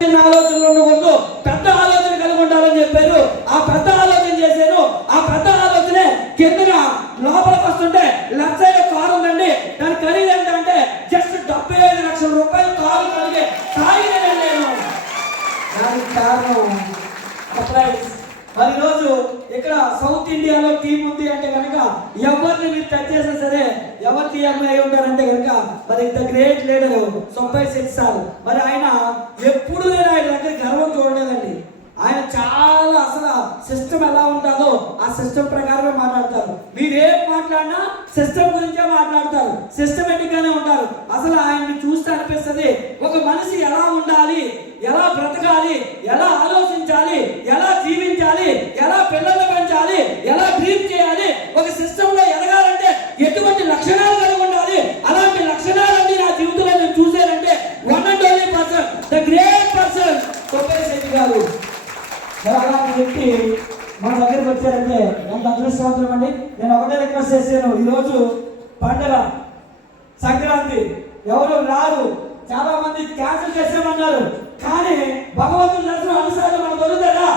ఆలోచనలు ఉండకూడదు, పెద్ద ఆలోచన కలిగి ఉండాలని చెప్పారు. ఆ పెద్ద ఆలోచన చేశాను. ఆ పెద్ద ఆలోచనే కిందన లోపలికి వస్తుంటే లెఫ్ట్ సైడ్ కారు ఉందండి. దాని ఖరీదు ఎంత అంటే జస్ట్ 75 లక్షల రూపాయలు కారు కలిగే స్థాయి నేను. దానికి కారణం మరి రోజు ఇక్కడ సౌత్ ఇండియాలో టీం ఉంది అంటే కనుక ఎవరిని మీరు టచ్ చేసినా సరే ఎవరు టీఎం అయి ఉంటారంటే కనుక మరి ఇంత great leader Subbaiah Shetty sir. మరి ఆయన ఎప్పుడు నేను ఆయన దగ్గర గర్వం చూడలేదండి. ఆయన చాలా అసలు సిస్టమ్ ఎలా ఉంటుందో ఆ సిస్టమ్ ప్రకారమే మాట్లాడతారు. మీరేం మాట్లాడినా సిస్టమ్ గురించే మాట్లాడతారు, సిస్టమేటిక్ గానే ఉంటారు. అసలు ఆయన్ని చూస్తే అనిపిస్తుంది ఒక మనిషి ఎలా ఉండాలి, ఎలా బ్రతకాలి, ఎలా ఆలోచించాలి, ఎలా జీవించాలి, ఎలా పిల్లల్ని పెంచాలి, ఎలా డ్రీమ్ చేయాలి, ఒక సిస్టమ్ లో ఎదగాలంటే ఎటువంటి లక్షణాలు కలిగి ఉండాలి. అలాంటి లక్షణాలన్నీ నా జీవితంలో నేను చూశానంటే one and only person, the great person Subbayya Shetty garu. అలాంటి వ్యక్తి మన దగ్గరికి వచ్చారంటే ఎంత అదృష్టవంతులం అండి. నేను ఒకటే రిక్వెస్ట్ చేశాను, ఈరోజు పండుగ సంక్రాంతి ఎవరు రారు, చాలా మంది క్యాన్సిల్ చేసామన్నారు. కానీ భగవంతుని దర్శనం అనుసారం మనం దొరుకుతుందా?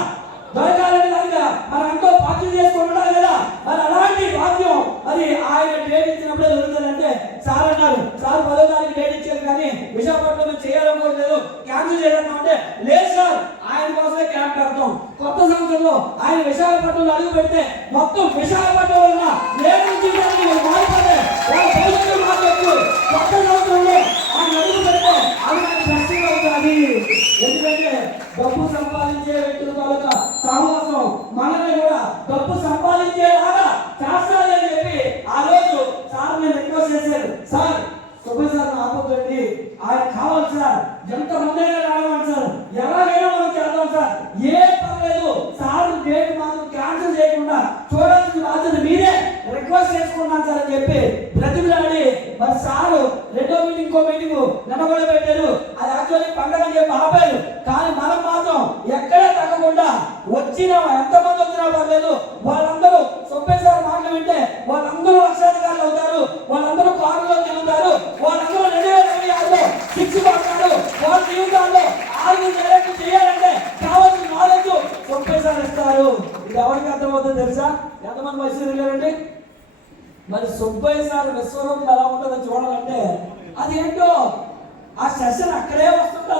దొరకాలని కనుక మనం ఎంతో భాగ్యం చేసుకుని ఉండాలి కదా. మరి అలాంటి భాగ్యం మరి ఆయన డేట్ ఇచ్చినప్పుడే దొరుకుతుందంటే సార్ అన్నారు, సార్ 10వ తారీఖు డేట్ ఇచ్చారు కానీ విశాఖపట్నం చేయాలనుకోవట్లేదు, క్యాన్సిల్ చేయాలనుకుంటే లేదు సార్, ఆయన కోసమే క్యాంప్ పెడతాం. కొత్త సంవత్సరంలో ఆయన విశాఖపట్నంలో అడుగు పెడితే మొత్తం విశాఖపట్నం వల్ల నేను జీవితానికి మారిపోతే కొత్త సంవత్సరంలో ఆయన అడుగు పెడితే అది నాకు సక్సెస్ అవుతుంది. ఎందుకంటే డబ్బు సంపాదించే వ్యక్తుల తాలూకా సాహసం మనల్ని కూడా డబ్బు సంపాదించేలాగా చేస్తారని చెప్పి ఆ రోజు సార్ నేను రిక్వెస్ట్ చేశారు, సార్ సుబ్బయ్య సార్ ఆపొద్దండి, ఆయన కావాలి సార్, ఎంతమంది అయినా రావాలి సార్, ఎలాగైనా మనం చేద్దాం సార్, ఏం పర్లేదు సార్, డేట్ మాత్రం క్యాన్సిల్ చేయకుండా చూడాల్సిన బాధ్యత మీరే, రిక్వెస్ట్ చేసుకున్నాను సార్ అని చెప్పి బ్రతిమలాడి మరి సారు రెండో మీటింగ్ ఇంకో మీటింగ్ నిలబడి పెట్టారు. అది యాక్చువల్లీ పండుగ అని చెప్పి ఆపారు. కానీ మనం మాత్రం ఎక్కడా తగ్గకుండా వచ్చిన ఎంతమంది వచ్చినా పర్లేదు, వాళ్ళందరూ సుబ్బయ్య సార్ మాటలు వింటే వాళ్ళందరూ లక్షాధికారులు అవుతారు, వాళ్ళందరూ కారులో తిరుగుతారు, వాళ్ళందరూ 2026లో 6 పడతారు. వాళ్ళ జీవితాల్లో 6 డైరెక్ట్ చేయాలంటే కావాల్సిన నాలెడ్జ్ సుబ్బయ్య సార్ ఇస్తారు. ఇది ఎవరికి అర్థమవుతుందో తెలుసా? ఎంతమంది వయసు వెళ్ళారండి? మరి సుబ్బయ్య సార్ విశ్వరూపం ఎలా ఉంటుందో చూడాలంటే అది ఏంటో ఆ సెషన్ అక్కడే వస్తుంటారు.